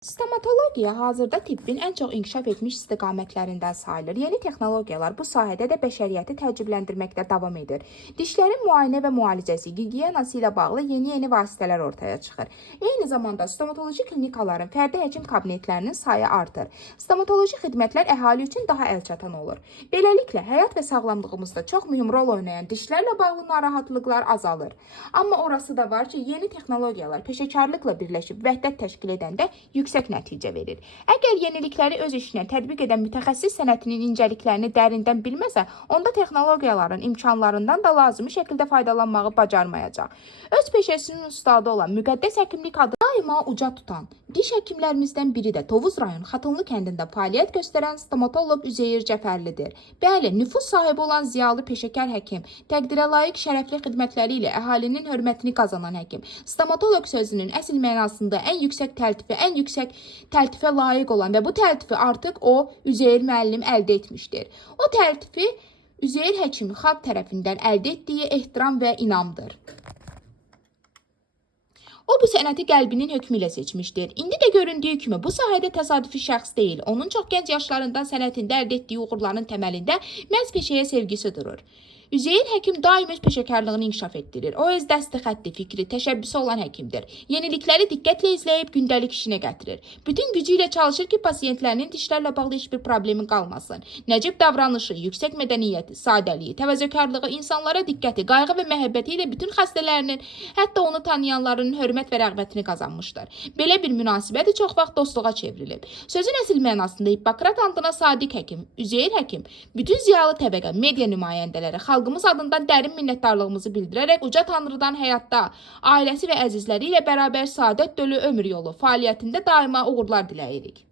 Stomatologiya hazırda tibbin ən çox inkişaf etmiş istiqamətlərindən sayılır. Yeni texnologiyalar bu sahədə də bəşəriyyəti təəccübləndirməkdə davam edir. Dişlərin müayinə və müalicəsi, gigiyenası ilə bağlı yeni vasitələr ortaya çıxır. Eyni zamanda stomatoloji klinikaların, fərdi həkim kabinetlərinin sayı artır. Stomatoloji xidmətlər əhali üçün daha əlçatan olur. Beləliklə, həyat və sağlamlığımızda çox mühüm rol oynayan dişlərlə bağlı narahatlıqlar azalır. Amma orası da var ki, yeni texnologiyalar peşəkarlıqla birləşib vəhdət təşkil edəndə yüksək nəticə verir. Əgər yenilikləri öz işinə tətbiq edən mütəxəssis sənətinin incəliklərini dərindən bilməsə, onda texnologiyaların imkanlarından da lazımi şəkildə faydalanmağı bacarmayacaq. Öz peşəsinin ustadı olan müqəddəs həkimlik adı daima uca tutan diş həkimlərimizdən biri də Tovuz rayon Xatınlı kəndində fəaliyyət göstərən stomatoloq Üzeyir Cəfərlidir. Bəli, nüfuz sahibi olan ziyalı peşəkar həkim, təqdirə layiq şərəfli xidmətləri ilə əhalinin hörmətini qazanan həkim. Stomatoloq sözünün əsl mənasında ən yüksək təltifə layiq olan və bu təltifi artıq o Üzeyir müəllim əldə etmişdir. O təltifi Üzeyir həkimi xalq tərəfindən əldə etdiyi ehtiram və inamdır. O bu sənəti qəlbinin hökmü ilə seçmişdir. İndi də göründüyü kimi bu sahədə təsadüfi şəxs deyil. Onun çox gənc yaşlarından sənətində əldə etdiyi uğurların təməlində məhz peşəyə sevgisi durur. Üzeyir həkim daim öz peşəkarlığını inkişaf etdirir. O öz dəsti xətti, fikri, təşəbbüsü olan həkimdir. Yenilikləri diqqətlə izləyib gündəlik işinə gətirir. Bütün gücü ilə çalışır ki, pasiyentlərinin dişlərlə bağlı heç bir problemi qalmasın. Nəcib davranışı, yüksək mədəniyyəti, sadəliyi, təvazökarlığı, insanlara diqqəti, qayğı və məhəbbəti ilə bütün xəstələrinin, hətta onu tanıyanların hörmət və rəğbətini qazanmışdır. Belə bir münasibəti çox vaxt dostluğa çevrilib. Sözün əsl mənasında Hippokrat andına sadiq həkim, Üzeyir həkim, bütün ziyalı təbəqə, media nümayəndələri, xalqımız adından dərin minnətdarlığımızı bildirərək uca Tanrıdan həyatda, ailəsi və əzizləri ilə bərabər saadət dolu ömür yolu fəaliyyətində daima uğurlar diləyirik.